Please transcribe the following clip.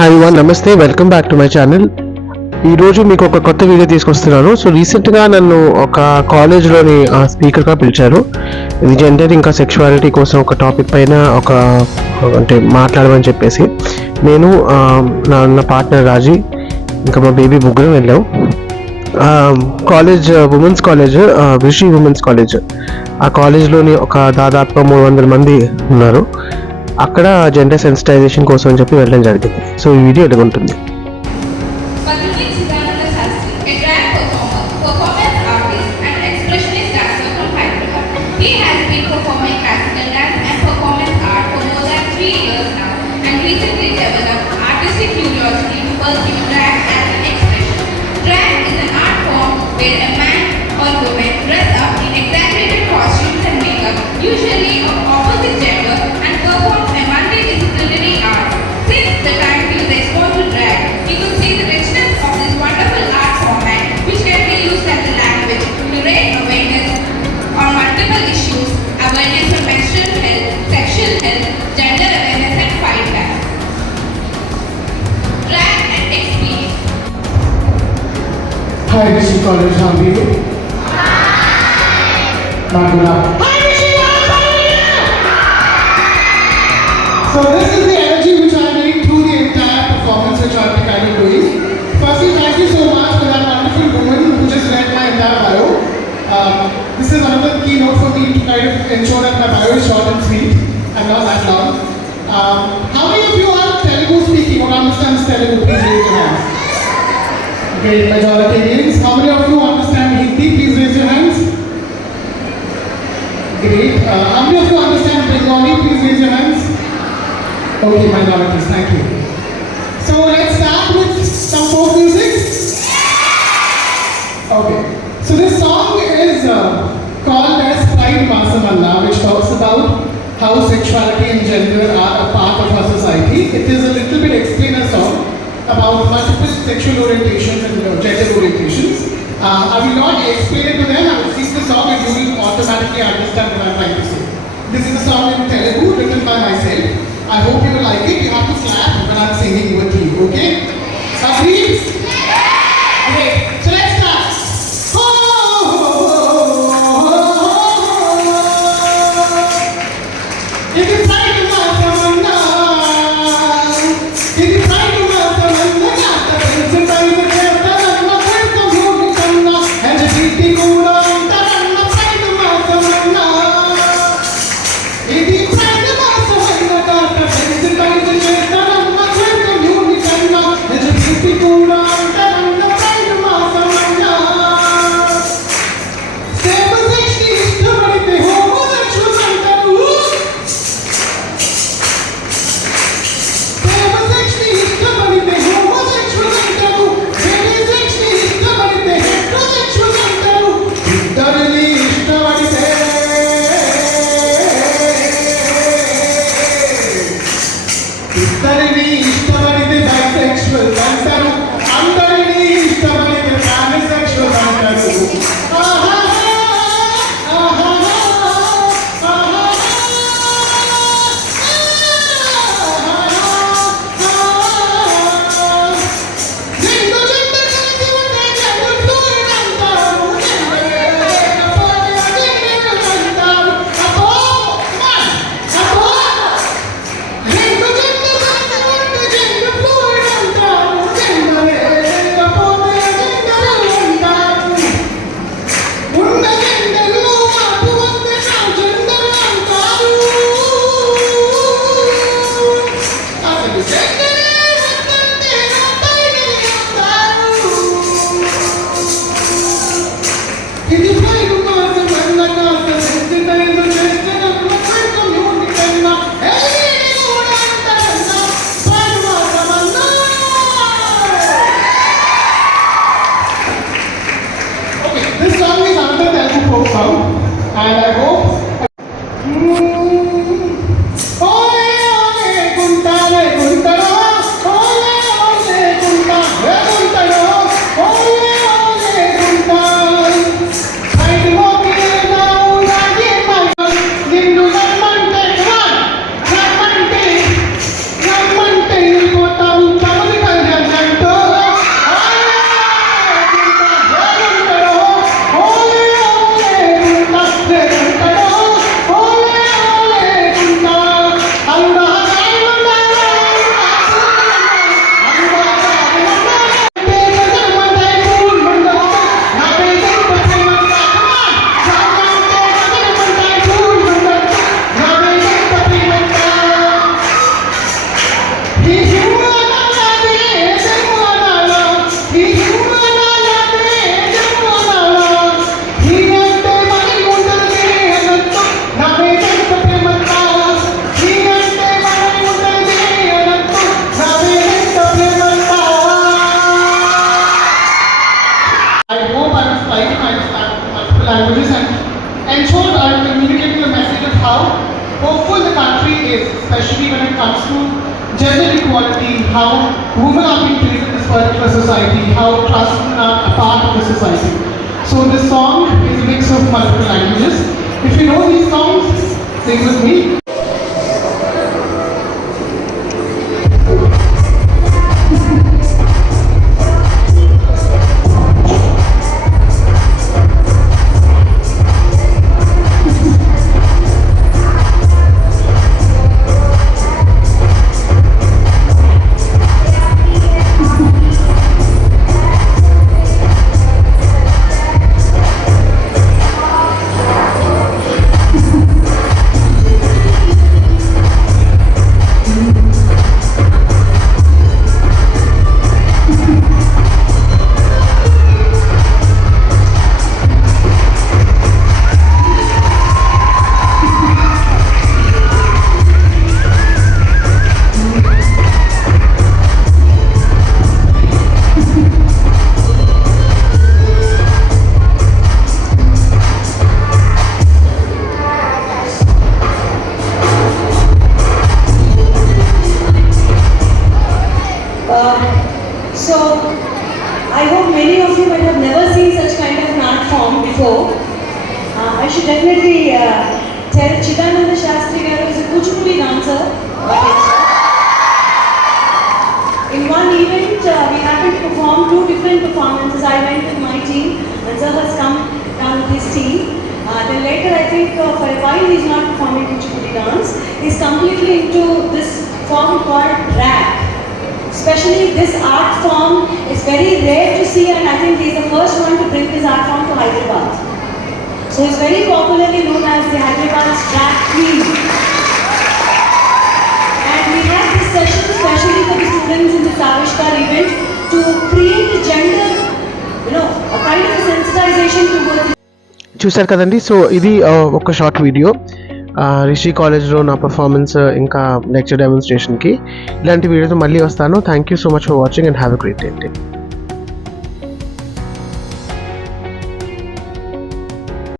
Hi one నమస్తే, welcome back to my channel. ఈరోజు మీకు ఒక కొత్త వీడియో తీసుకొస్తున్నాను. సో రీసెంట్గా నన్ను ఒక కాలేజ్లోని స్పీకర్గా పిలిచారు. ఇది జెండర్ ఇంకా సెక్షువాలిటీ కోసం ఒక టాపిక్ పైన అంటే మాట్లాడమని చెప్పేసి నేను నా పార్ట్నర్ రాజీ ఇంకా మా బేబీ ముగ్గురం వెళ్ళాం. College women's college, Rishi women's college. ఆ కాలేజ్లోని ఒక దాదాపుగా 300 మంది ఉన్నారు. అక్కడ జెండర్ సెన్సిటైజేషన్ కోసం అని చెప్పి వెళ్ళడం జరిగింది. సో ఈ video ఎలాగుంటుంది. Hi, Rishi College, how are you? Hi, Rishi, how are you? So this is the energy which I need through the entire performance which I'll be kind of doing. Firstly, thank you so much for that wonderful woman who just read my entire bio. This is another keynote for me to kind of ensure that my bio is short and sweet and not that long. How many of you are Telugu speaking or understands Telugu? Please raise your hands. Great, majority means. How many of you understand Hindi? Please raise your hands. Great. How many of you understand Bengali? Please raise your hands. Okay, minorities. Thank you. So let's start with some folk music. Okay. So this song is called as Pride Masamalla, which talks about how sexuality and gender are a part of our society. It is a little bit explainer song about multiple sexual orientations and gender orientations. I will not explain it to them. I will sing the song and you will automatically understand what I am trying to say. This is a song in Telugu written by myself. I hope you will like it. You have to clap when I am singing with you. Okay? Agreed? Okay. So let's start. If you try to Masamalla, if you try to Masamalla, sensitize the Chetananna, welcome Bhumikanna, and the City Kuda Antaranna, try to Masamalla. If you try to Masamalla, sensitize the Chetananna, welcome languages and ensured I am communicating the message of how hopeful the country is, especially when it comes to gender equality, how women are being treated in this particular society, how trans women are a part of the society. So this song is a mix of multiple languages. If you know these songs, sing with me. So, I hope many of you might have never seen such kind of an art form before. I should definitely tell Chidananda Shastri Garu is a Kuchipudi dancer. In one event, we happened to perform 2 different performances. I went with my team and Sir has come down with his team. Then later, I think for a while he is not performing Kuchipudi dance. He is completely into this form called rap. Especially this art form is very rare to see, and I think he is the first one to bring this art form to Hyderabad. So he is very popularly known as the Hyderabad's rap queen. And we had this session especially for the students in the Savishkar event to create a gender, a kind of a sensitization towards. చూసారు కదండి. So ఇది ఒక short video Rishi కాలేజ్లో నా performance ఇంకా lecture డెమోన్స్ట్రేషన్కి. ఇలాంటి వీడియోతో మళ్ళీ వస్తాను. Thank you so much for watching and have a great day.